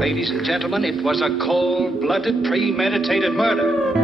Ladies and gentlemen, it was a cold-blooded, premeditated murder.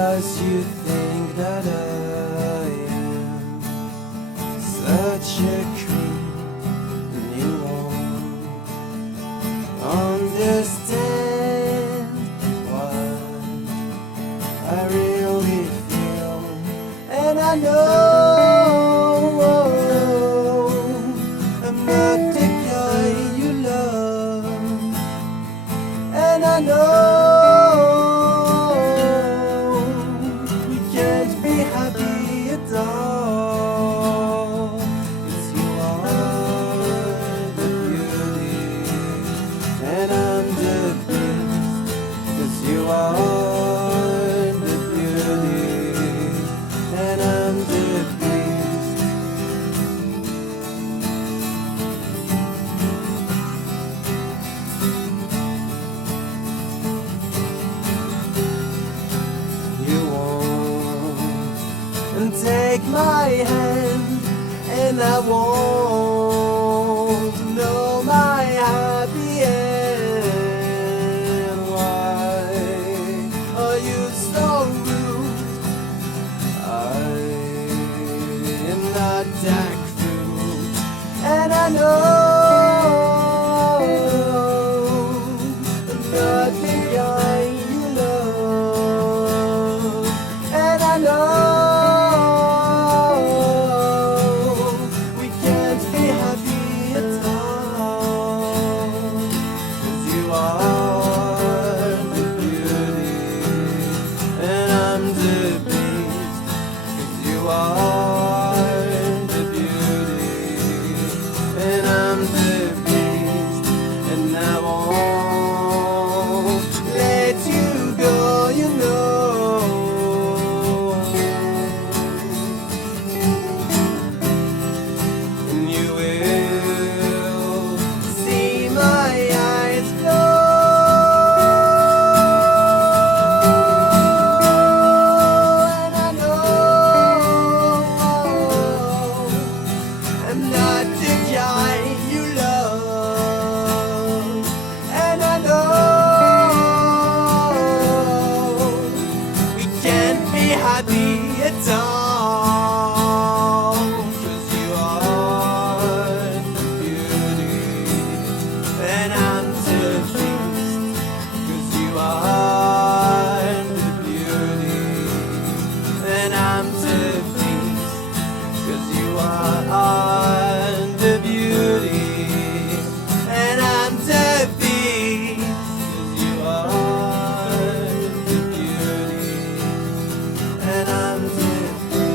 'cause you think that I am such a creep, and you won't understand what I really feel. And I know I'm not the guy you love, and I know we can't be happy at all. 'Cause you are the beauty, and I'm the beast. 'Cause you are the beauty, and I'm the beast. You won't take my hand, and I won't know my happy end. Why are you so rude? I am not jackfruit, and I know I'm not the guy you love, and I know we can't be happy at all. 'Cause you are the beauty, and I'm the beast. 'Cause you are the beauty, and I'm the beast. And I won't let you go, you know. And you will see my eyes glow. And I know I'm not the guy you love, and I know we can't be happy at all. 'Cause you are the beauty, and I'm the beast. 'Cause you are the beauty, and I'm the beast. 'Cause you are the beauty, and I'm the beast. 'Cause you are the beauty, and I'm the beast.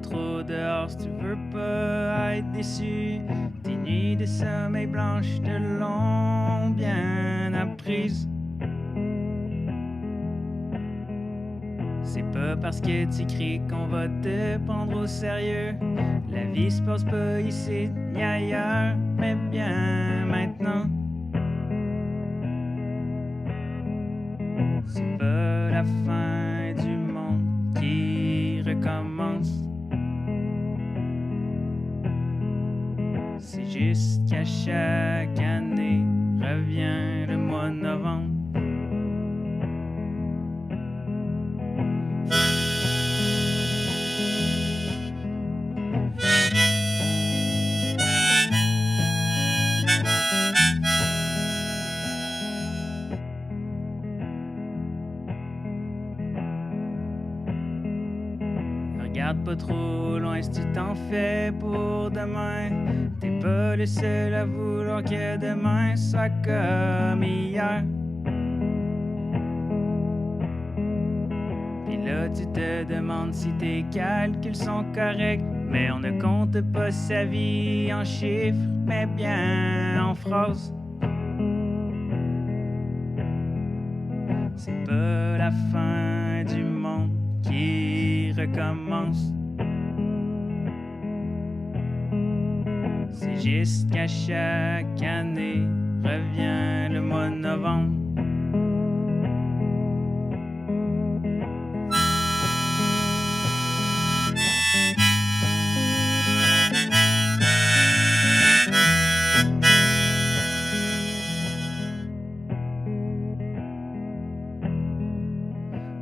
trop dehors si tu veux pas être déçu. Tes nuits de sommeil blanches te l'ont bien apprise. C'est pas parce que tu cries qu'on va te prendre au sérieux. La vie se passe pas ici ni ailleurs, mais bien maintenant. C'est pas la fin du monde qui recommence. C'est juste qu'à chaque année revient le mois de novembre. Regarde pas trop loin si tu t'en fais pour demain. T'es pas le seul à vouloir que demain soit comme hier. Puis là tu te demandes si tes calculs sont corrects. Mais on ne compte pas sa vie en chiffres, mais bien en phrases. C'est pas la fin du monde qui recommence. C'est juste qu'à chaque année revient le mois de novembre.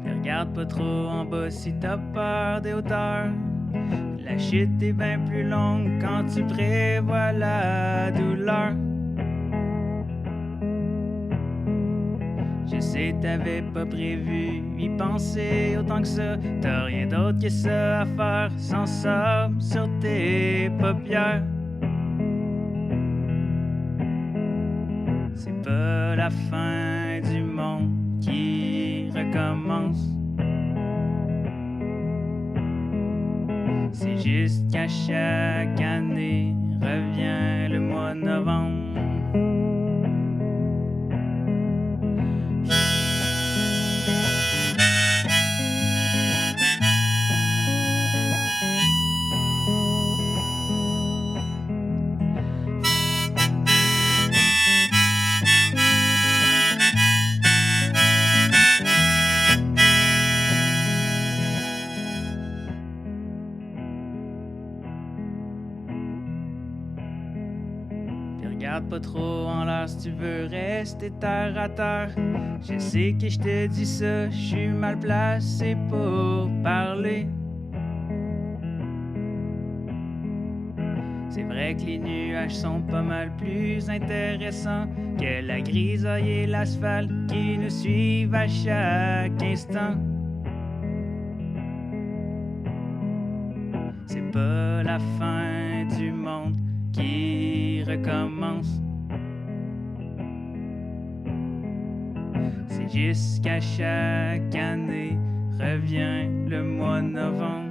Regarde pas trop en bas si t'as peur des hauteurs. La chute est bien plus longue quand tu prévois la douleur. Je sais t'avais pas prévu y penser autant que ça. T'as rien d'autre que ça à faire sans ça sur tes paupières. C'est pas la fin du monde qui recommence. C'est juste qu'à chaque année revient le mois de novembre. Regarde pas trop en l'air si tu veux rester terre à terre. Je sais que je te dis ça, je suis mal placé pour parler. C'est vrai que les nuages sont pas mal plus intéressants que la grisaille et l'asphalte qui nous suivent à chaque instant. C'est pas la fin du monde qui recommence. C'est juste qu'à chaque année revient le mois de novembre.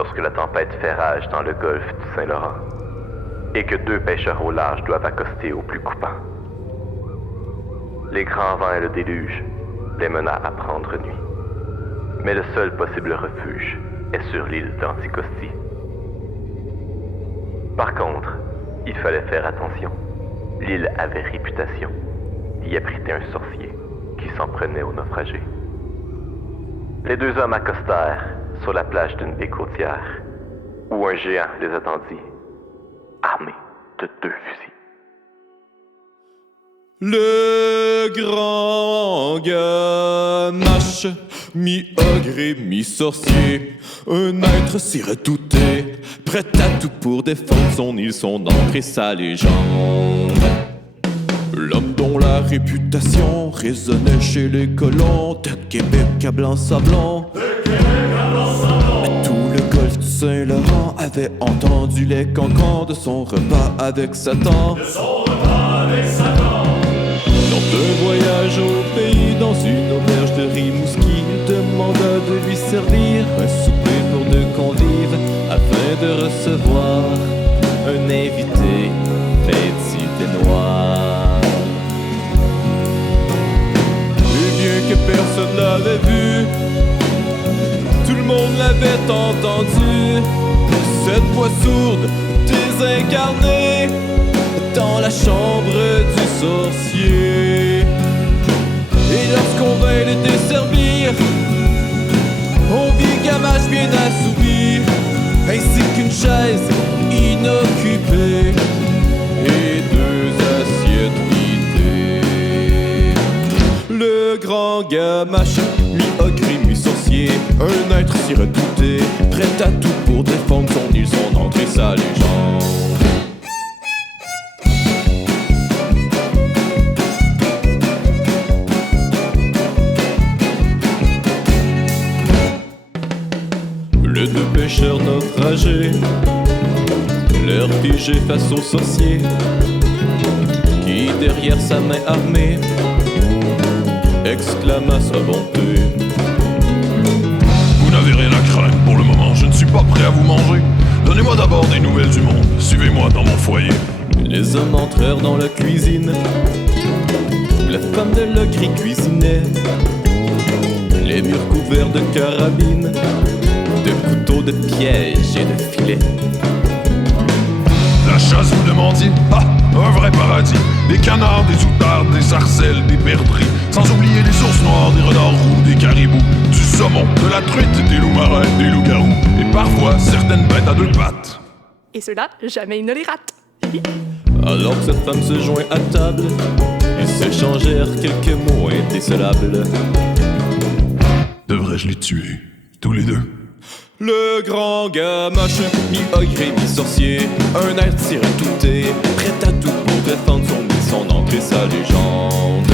lorsque la tempête fait rage dans le golfe du Saint-Laurent et que 2 pêcheurs au large doivent accoster au plus coupant. Les grands vents et le déluge les mena à prendre nuit. Mais le seul possible refuge est sur l'île d'Anticosti. Par contre, il fallait faire attention. L'île avait réputation d'y abriter un sorcier qui s'en prenait aux naufragés. Les 2 hommes accostèrent sur la plage d'une baie côtière où un géant les attendit, armé de 2 fusils. Le grand gamache, mi-ogre et mi-sorcier, un être si redouté, prêt à tout pour défendre son île, son encre et sa légende. L'homme dont la réputation résonnait chez les colons, de Québec à Blanc-Sablon. Tout le golfe du Saint-Laurent avait entendu les cancans de son repas avec Satan. Lors d'un voyage au pays, dans une auberge de Rimouski, il demanda de lui servir un souper pour 2 convives afin de recevoir un invité vêtu de noir. Et bien que personne l'avait vu, tout le monde l'avait entendu, cette voix sourde, désincarnée, dans la chambre du sorcier. Et lorsqu'on vint le desservir, on vit Gamache bien assoupi, ainsi qu'une chaise inoccupée et 2 assiettes vidées. Le grand Gamache, mi-ogre et mi-sorcier, un être si redouté, prêt à tout pour défendre son île, son encre et sa légende. Les 2 pêcheurs naufragés, leur figé face au sorcier, qui derrière sa main armée exclama sa bonté. Vous n'avez rien à craindre pour le moment, je ne suis pas prêt à vous manger. Donnez-moi d'abord des nouvelles du monde, suivez-moi dans mon foyer. Les hommes entrèrent dans la cuisine, la femme de l'ogre y cuisinait, les murs couverts de carabines, de couteaux, de pièges et de filets. La chasse, vous demandiez? Ah, un vrai paradis. Des canards, des outards, des sarcelles, des perdrix. Sans oublier les ours noirs, des renards roux, des caribous, du saumon, de la truite, des loups marins, des loups-garous. Et parfois, certaines bêtes à 2 pattes. Et ceux-là, jamais ils ne les ratent. Alors que cette femme se joint à table, ils s'échangèrent quelques mots indécelables. Devrais-je les tuer, tous les 2? Le grand Gamache, mi-ogre et mi-sorcier, un être si redouté, prêt à tout pour défendre son île, son encre et sa légende.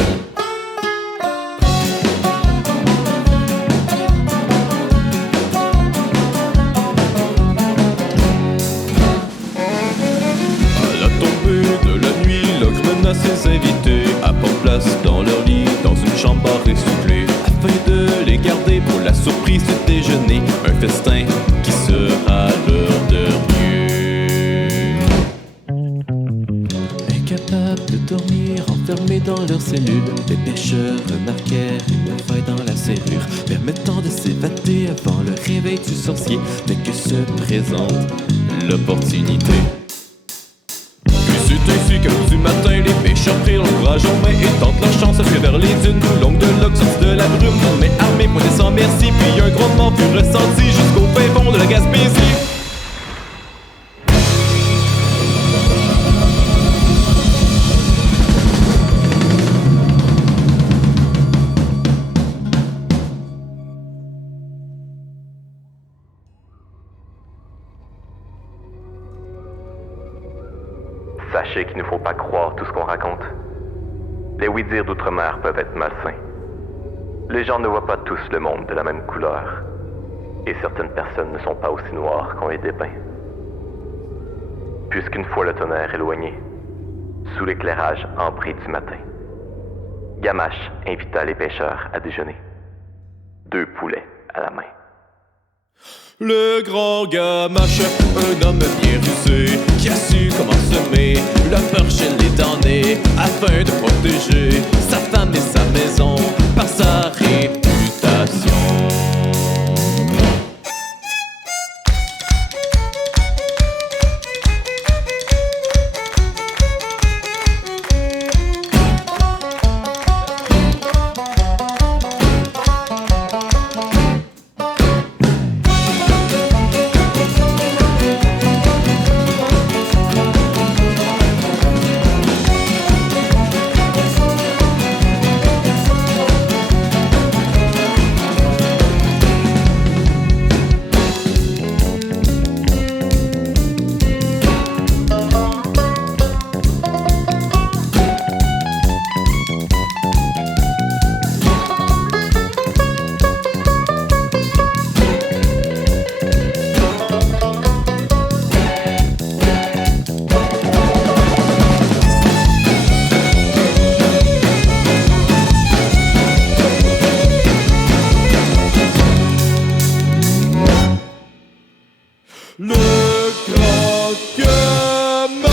À la tombée de la nuit, l'ogre mena ses invités à porte place dans leur lit, dans une chambre essoufflée, afin de les garder pour la surprise du déjeuner, un festin qui sera leur dernier. Incapables de dormir, enfermés dans leur cellule, les pêcheurs remarquèrent une faille dans la serrure, permettant de s'évader avant le réveil du sorcier, dès que se présente l'opportunité. C'est ainsi qu'à l'heure du matin, les pêcheurs prirent leur courage en main et tentent leur chance à fuir vers les dunes tout longues de l'Ox, sortis de la brume, mais armés, pointés sans merci, puis un grondement fut ressenti jusqu'au fin fond de la Gaspésie. Sachez qu'il ne faut pas croire tout ce qu'on raconte. Les oui-dire d'outre-mer peuvent être malsains. Les gens ne voient pas tous le monde de la même couleur. Et certaines personnes ne sont pas aussi noires qu'on les dépeint. Puisqu'une fois le tonnerre éloigné, sous l'éclairage ambré du matin, Gamache invita les pêcheurs à déjeuner. 2 poulets à la main. Le grand gamache, un homme bien rusé, qui a su comment semer la peur chez les damnés, afin de protéger sa femme et sa maison par sa réputation. Le grand gamin.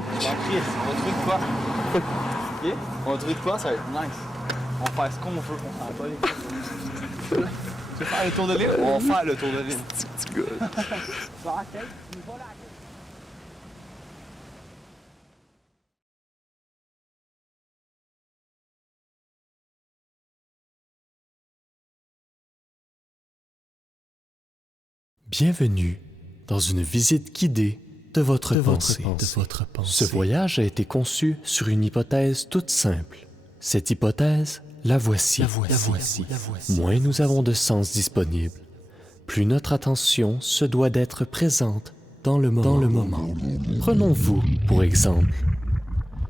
Chris, on va trouver de quoi? Ok? On va trouver de quoi, ça va être nice. On va faire ce qu'on veut, on s'en pas les couilles. Tu veux faire le tour de l'île? On va faire le tour de l'île. Tu vas à quel? Tu vas là à quel? Bienvenue dans une visite guidée de votre pensée. Ce voyage a été conçu sur une hypothèse toute simple. Cette hypothèse, la voici. Moins nous avons de sens disponibles, plus notre attention se doit d'être présente dans le moment. Prenons-vous pour exemple.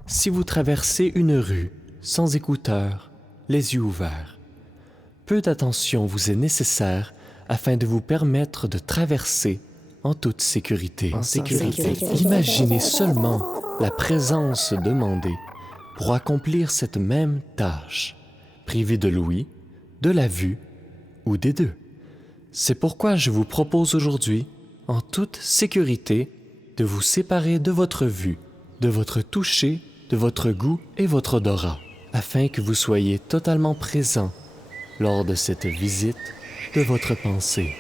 Si vous traversez une rue sans écouteurs, les yeux ouverts, peu d'attention vous est nécessaire afin de vous permettre de traverser en toute sécurité. Imaginez seulement la présence demandée pour accomplir cette même tâche, privé de l'ouïe, de la vue ou des deux. C'est pourquoi je vous propose aujourd'hui, en toute sécurité, de vous séparer de votre vue, de votre toucher, de votre goût et votre odorat, afin que vous soyez totalement présent lors de cette visite de votre pensée.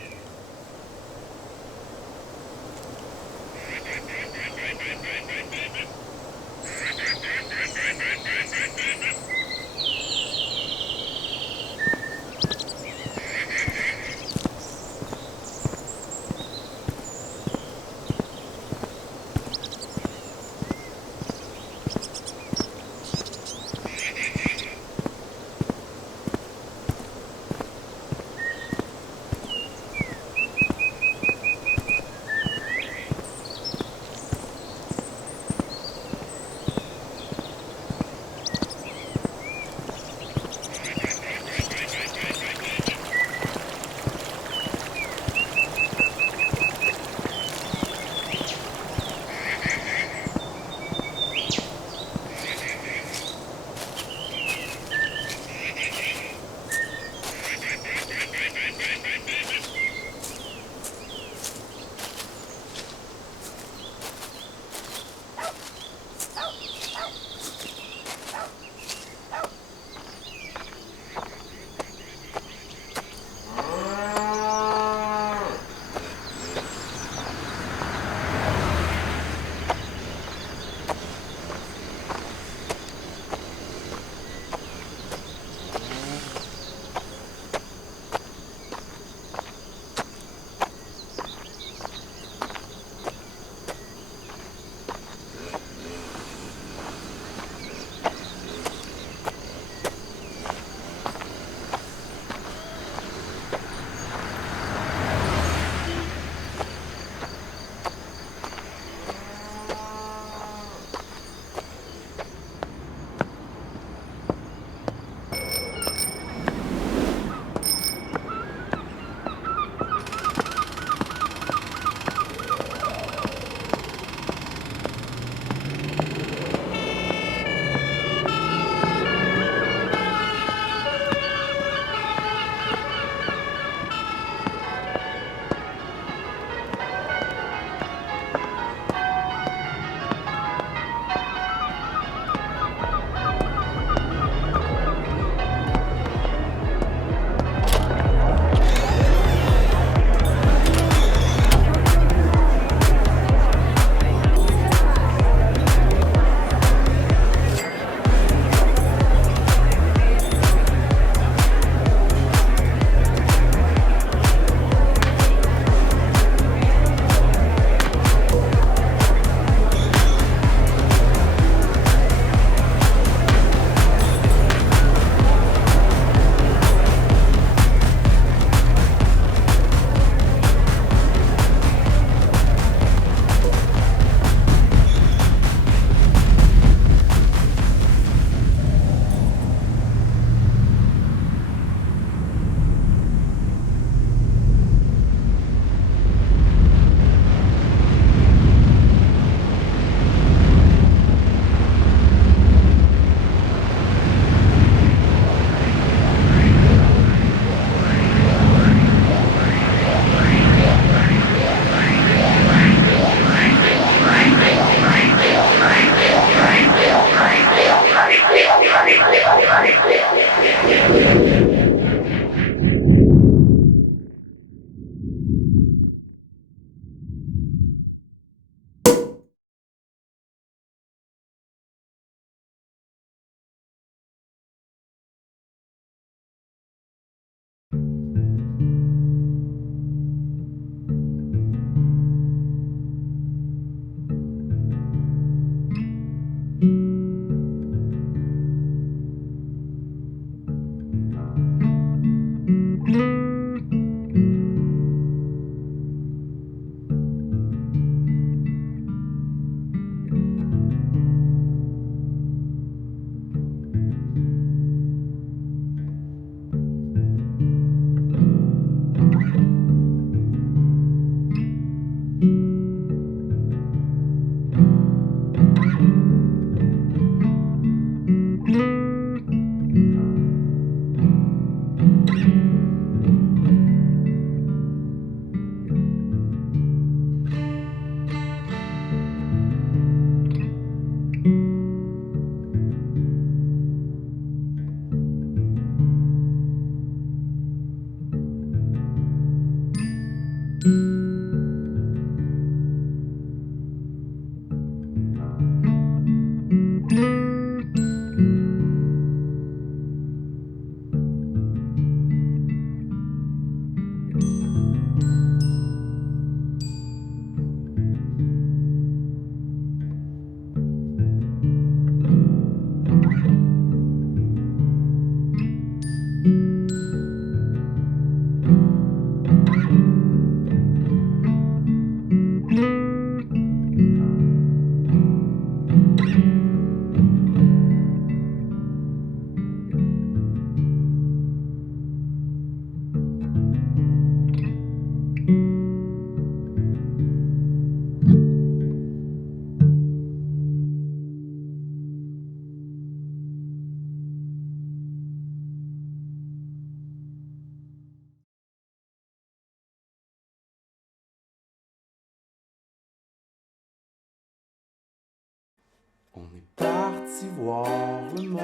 On est parti voir le monde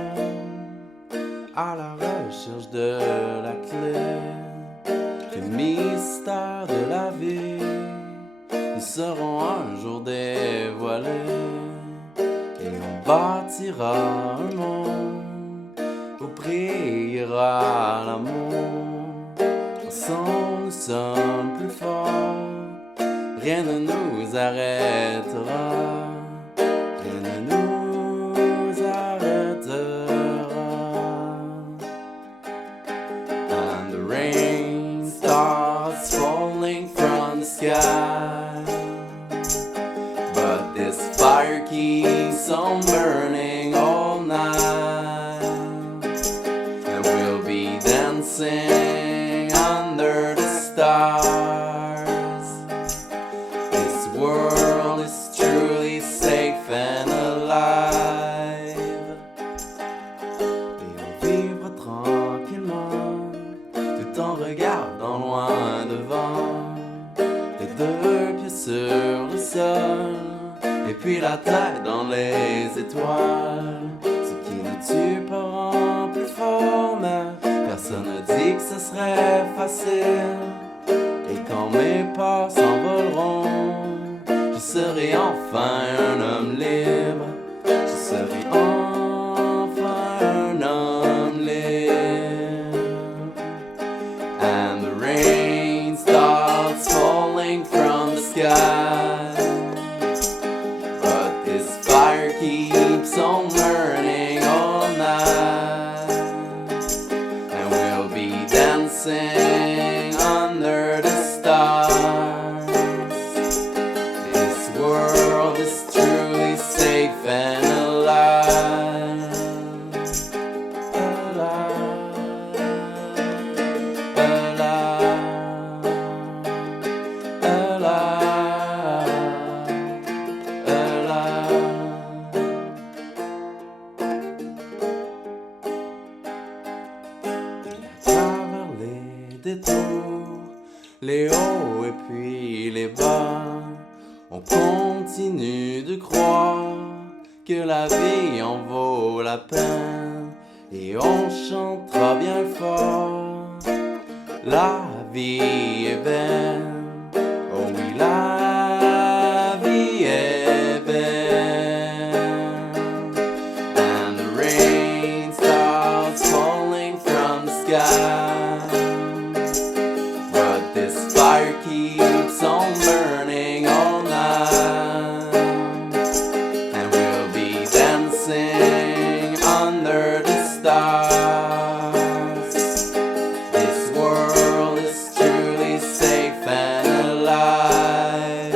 à la recherche de la clé. Les mystères de la vie nous seront un jour dévoilés. Et on bâtira un monde où brillera l'amour. Ensemble nous sommes plus forts, rien ne nous arrêtera. Rien ne nous arrêtera. And the rain starts falling from the sky, but this fire keeps on burning all night. And we'll be dancing under the stars. This world is truly safe and alive. Et on vivra tranquillement tout en regardant loin devant. Les deux pieds sur le sol et puis la tête dans les étoiles. Ce qui nous tue pas rend plus fort, mais personne ne dit que ce serait facile. Et quand mes pas s'envoleront, je serai enfin un homme libre. Je serai enfin un homme libre. And the rain starts falling from the sky, but this fire keeps on burning all night. And we'll be dancing under the stars. This world is truly safe and alive. Alive. Alive. Alive. Alive. À travers les détours, les hauts et puis les bas, on continue de croire que la vie en vaut la peine. Et on chantera bien fort, la vie est belle. Oh oui, la vie est belle. And the rain starts falling from the sky, but this fire keeps on burning all night. And we'll be dancing under the stars. This world is truly safe and alive.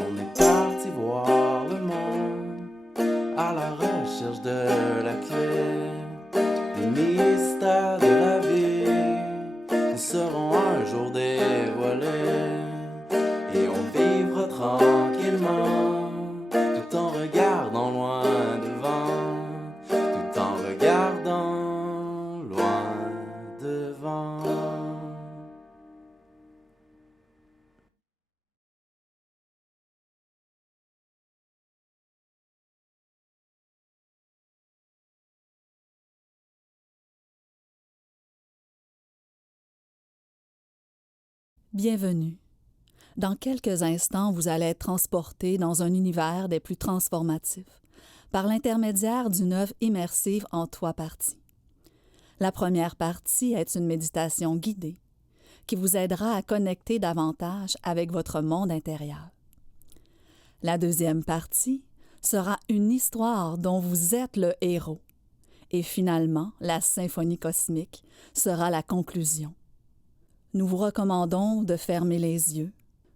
On est parti voir le monde à la recherche de la clé. Les mystères de la vie nous seront un jour dévoilés. Et on vivra tranquillement tout en regardant loin devant. Tout en regardant loin devant. Bienvenue. Dans quelques instants, vous allez être transporté dans un univers des plus transformatifs par l'intermédiaire d'une œuvre immersive en 3 parties. La première partie est une méditation guidée qui vous aidera à connecter davantage avec votre monde intérieur. La deuxième partie sera une histoire dont vous êtes le héros. Et finalement, la symphonie cosmique sera la conclusion. Nous vous recommandons de fermer les yeux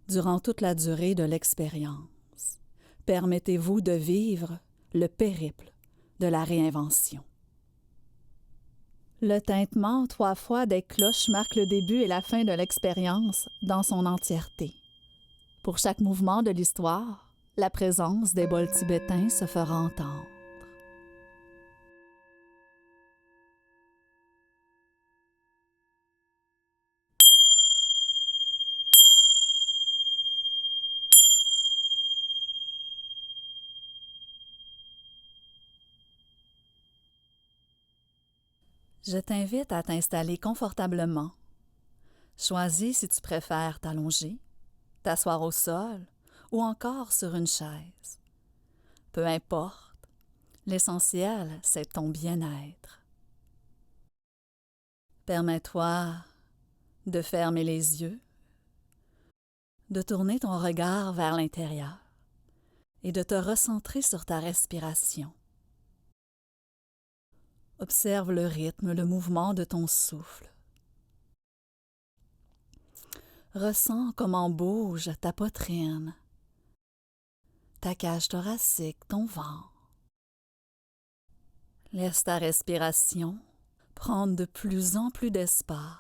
durant toute la durée de l'expérience. Permettez-vous de vivre le périple de la réinvention. Le tintement 3 fois des cloches marque le début et la fin de l'expérience dans son entièreté. Pour chaque mouvement de l'histoire, la présence des bols tibétains se fera entendre. Je t'invite à t'installer confortablement. Choisis si tu préfères t'allonger, t'asseoir au sol ou encore sur une chaise. Peu importe, l'essentiel, c'est ton bien-être. Permets-toi de fermer les yeux, de tourner ton regard vers l'intérieur et de te recentrer sur ta respiration. Observe le rythme, le mouvement de ton souffle. Ressens comment bouge ta poitrine, ta cage thoracique, ton ventre. Laisse ta respiration prendre de plus en plus d'espace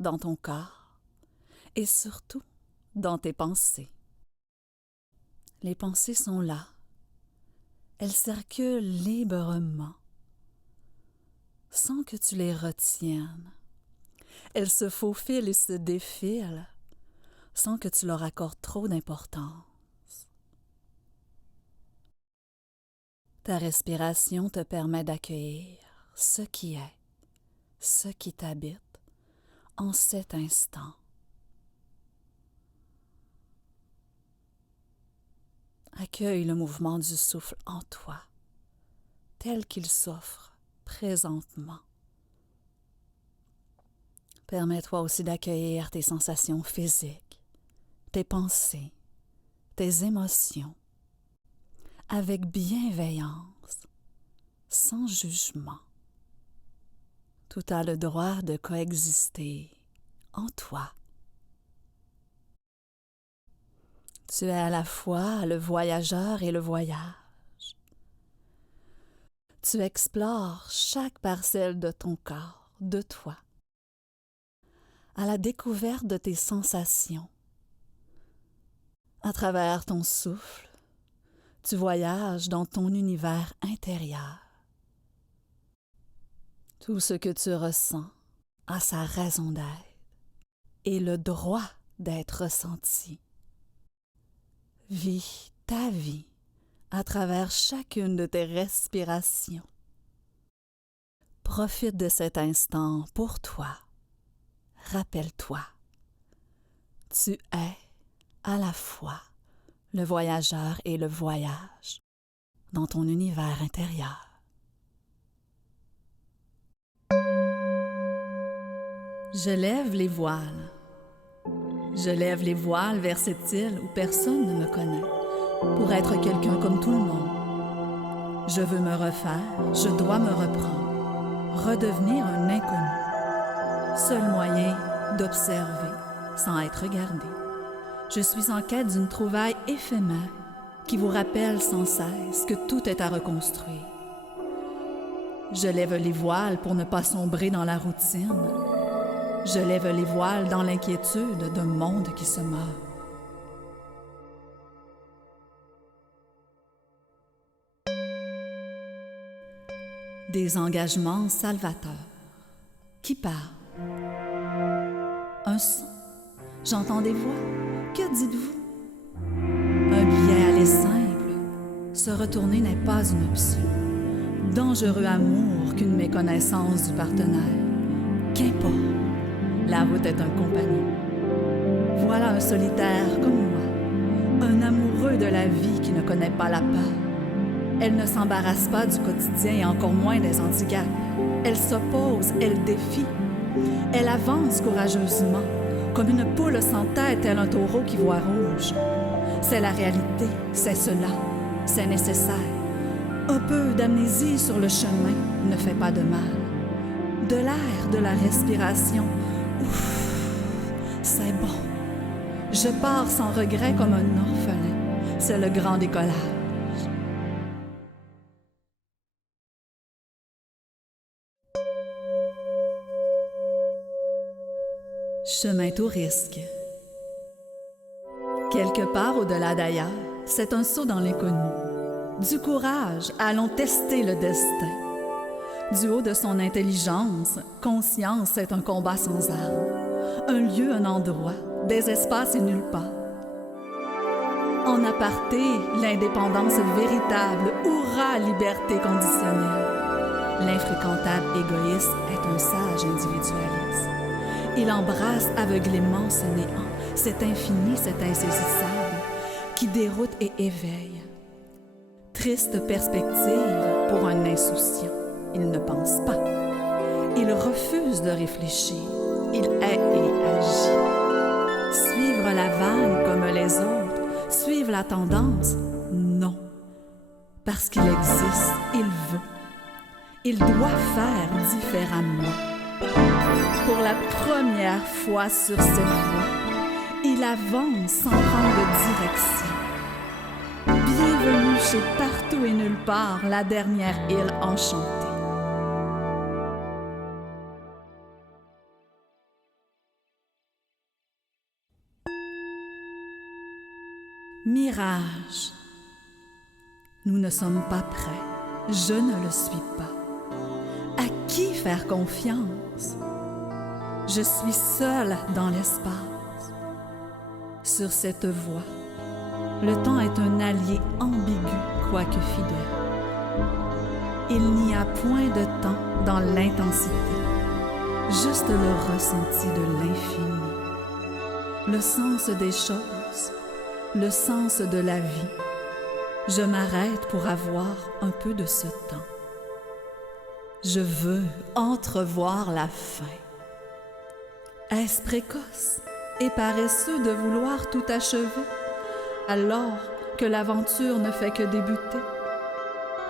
dans ton corps et surtout dans tes pensées. Les pensées sont là. Elles circulent librement, sans que tu les retiennes. Elles se faufilent et se défilent, sans que tu leur accordes trop d'importance. Ta respiration te permet d'accueillir ce qui est, ce qui t'habite en cet instant. Accueille le mouvement du souffle en toi, tel qu'il s'offre présentement. Permets-toi aussi d'accueillir tes sensations physiques, tes pensées, tes émotions, avec bienveillance, sans jugement. Tout a le droit de coexister en toi. Tu es à la fois le voyageur et le voyage. Tu explores chaque parcelle de ton corps, de toi, à la découverte de tes sensations. À travers ton souffle, tu voyages dans ton univers intérieur. Tout ce que tu ressens a sa raison d'être et le droit d'être ressenti. Vis ta vie à travers chacune de tes respirations. Profite de cet instant pour toi. Rappelle-toi, tu es à la fois le voyageur et le voyage dans ton univers intérieur. Je lève les voiles. Je lève les voiles vers cette île où personne ne me connaît, pour être quelqu'un comme tout le monde. Je veux me refaire, je dois me reprendre, redevenir un inconnu. Seul moyen d'observer sans être regardé. Je suis en quête d'une trouvaille éphémère qui vous rappelle sans cesse que tout est à reconstruire. Je lève les voiles pour ne pas sombrer dans la routine. Je lève les voiles dans l'inquiétude d'un monde qui se meurt. Des engagements salvateurs. Qui parle? Un son? J'entends des voix. Que dites-vous? Un billet aller simple. Se retourner n'est pas une option. Dangereux amour qu'une méconnaissance du partenaire. Qu'importe. La route est un compagnon. Voilà un solitaire comme moi, un amoureux de la vie qui ne connaît pas la peur. Elle ne s'embarrasse pas du quotidien et encore moins des handicaps. Elle s'oppose, elle défie. Elle avance courageusement, comme une poule sans tête, tel un taureau qui voit rouge. C'est la réalité, c'est cela, c'est nécessaire. Un peu d'amnésie sur le chemin ne fait pas de mal. De l'air, de la respiration. Ouf, c'est bon. Je pars sans regret comme un orphelin. C'est le grand décollage. Chemin tout risque. Quelque part au-delà d'ailleurs, c'est un saut dans l'inconnu. Du courage, allons tester le destin. Du haut de son intelligence, conscience est un combat sans armes. Un lieu, un endroit, des espaces et nulle part. En aparté, l'indépendance véritable, hurrah, liberté conditionnelle. L'infréquentable égoïste est un sage individualiste. Il embrasse aveuglément ce néant, cet infini, cet insaisissable, qui déroute et éveille. Triste perspective pour un insouciant. Il ne pense pas. Il refuse de réfléchir. Il est et agit. Suivre la vague comme les autres, suivre la tendance, non. Parce qu'il existe, il veut. Il doit faire différemment. Pour la première fois sur cette voie, il avance sans prendre de direction. Bienvenue chez Partout et Nulle Part, la dernière île enchantée. Mirage. Nous ne sommes pas prêts. Je ne le suis pas. À qui faire confiance? Je suis seule dans l'espace. Sur cette voie, le temps est un allié ambigu, quoique fidèle. Il n'y a point de temps dans l'intensité, juste le ressenti de l'infini, le sens des choses, le sens de la vie. Je m'arrête pour avoir un peu de ce temps. Je veux entrevoir la fin. Est-ce précoce et paresseux de vouloir tout achever, alors que l'aventure ne fait que débuter?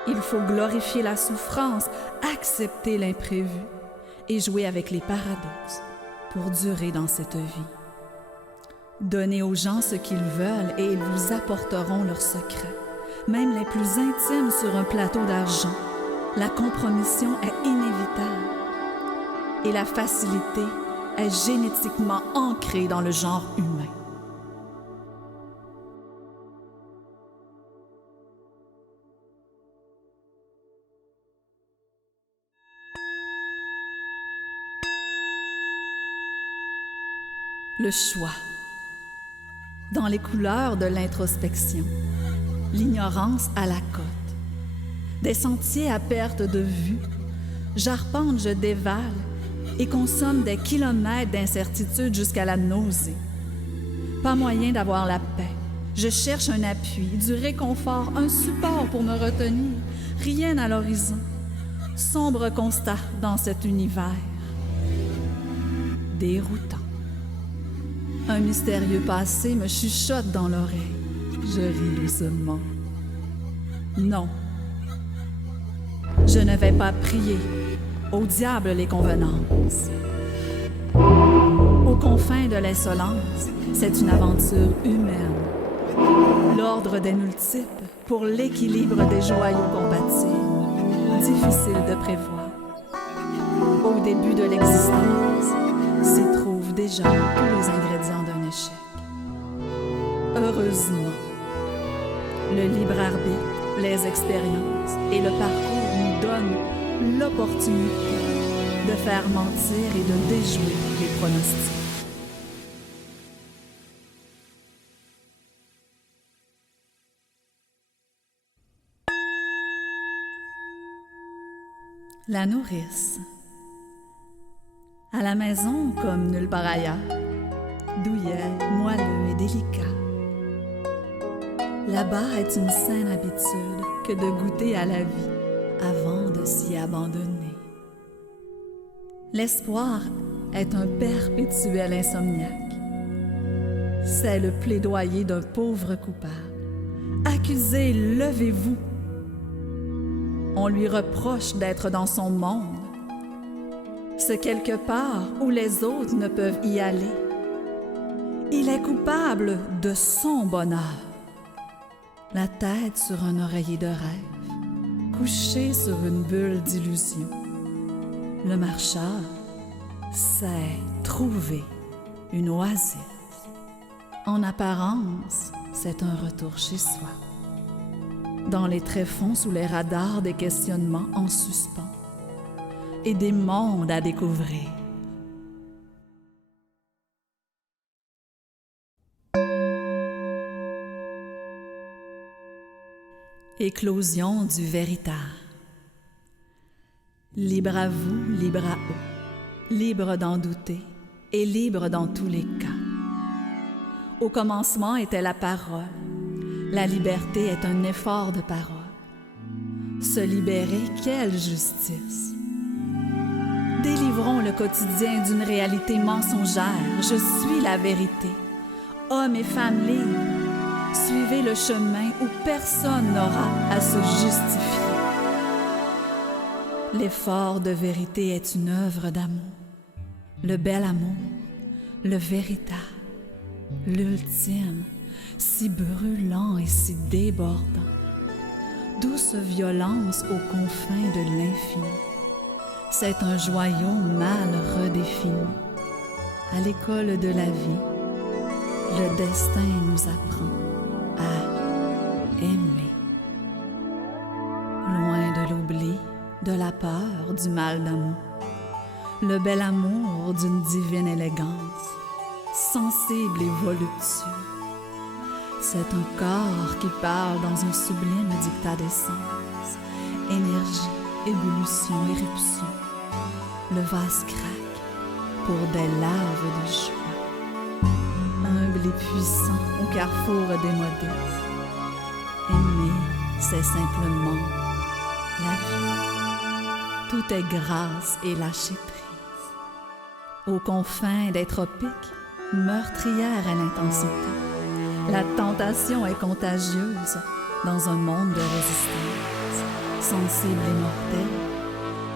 Il faut glorifier la souffrance, accepter l'imprévu et jouer avec les paradoxes pour durer dans cette vie. Donnez aux gens ce qu'ils veulent et ils vous apporteront leurs secrets, même les plus intimes sur un plateau d'argent. La compromission est inévitable et la facilité est génétiquement ancrée dans le genre humain. Le choix. Dans les couleurs de l'introspection, l'ignorance à la cote. Des sentiers à perte de vue, j'arpente, je dévale et consomme des kilomètres d'incertitude jusqu'à la nausée. Pas moyen d'avoir la paix. Je cherche un appui, du réconfort, un support pour me retenir. Rien à l'horizon. Sombre constat dans cet univers. Déroutant. Un mystérieux passé me chuchote dans l'oreille. Je ris doucement. Non. Je ne vais pas prier. Au diable les convenances. Aux confins de l'insolence, c'est une aventure humaine. L'ordre des multiples pour l'équilibre des joyaux compatibles. Difficile de prévoir. Au début de l'existence, s'y trouvent déjà tous les ingrédients d'un échec. Heureusement, le libre arbitre, les expériences et le parcours nous donnent l'opportunité de faire mentir et de déjouer les pronostics. La nourrice. À la maison, comme nulle part ailleurs, douillet, moelleux et délicat. Là-bas est une saine habitude que de goûter à la vie avant de s'y abandonner. L'espoir est un perpétuel insomniaque. C'est le plaidoyer d'un pauvre coupable. Accusé, levez-vous. On lui reproche d'être dans son monde. C'est quelque part où les autres ne peuvent y aller. Il est coupable de son bonheur. La tête sur un oreiller de rêve, couché sur une bulle d'illusion. Le marcheur sait trouver une oasis. En apparence, c'est un retour chez soi. Dans les tréfonds sous les radars des questionnements en suspens et des mondes à découvrir. Éclosion du véritable. Libre à vous, libre à eux, libre d'en douter et libre dans tous les cas. Au commencement était la parole. La liberté est un effort de parole. Se libérer, quelle justice! Délivrons le quotidien d'une réalité mensongère. Je suis la vérité. Hommes et femmes libres, suivez le chemin où personne n'aura à se justifier. L'effort de vérité est une œuvre d'amour. Le bel amour, le véritable, l'ultime, si brûlant et si débordant. Douce violence aux confins de l'infini. C'est un joyau mal redéfini. À l'école de la vie, le destin nous apprend à aimer. Loin de l'oubli, de la peur, du mal d'amour. Le bel amour d'une divine élégance, sensible et voluptueux. C'est un corps qui parle dans un sublime dictat d'essence. Énergie, ébullition, éruption. Le vase craque pour des laves de joie. Humble et puissant au carrefour des modestes. Aimer, c'est simplement la vie. Tout est grâce et lâcher prise. Aux confins des tropiques, meurtrière est l'intensité. La tentation est contagieuse dans un monde de résistance. Sensible et mortelle,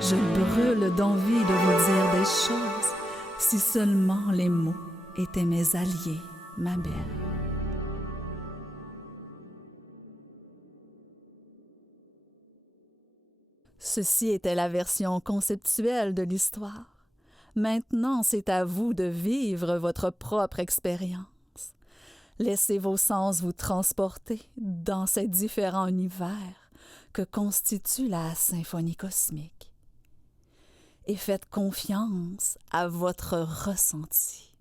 je brûle d'envie de vous dire des choses. Si seulement les mots étaient mes alliés, ma belle. Ceci était la version conceptuelle de l'histoire. Maintenant, c'est à vous de vivre votre propre expérience. Laissez vos sens vous transporter dans ces différents univers que constitue la symphonie cosmique. Et faites confiance à votre ressenti.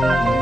Thank you.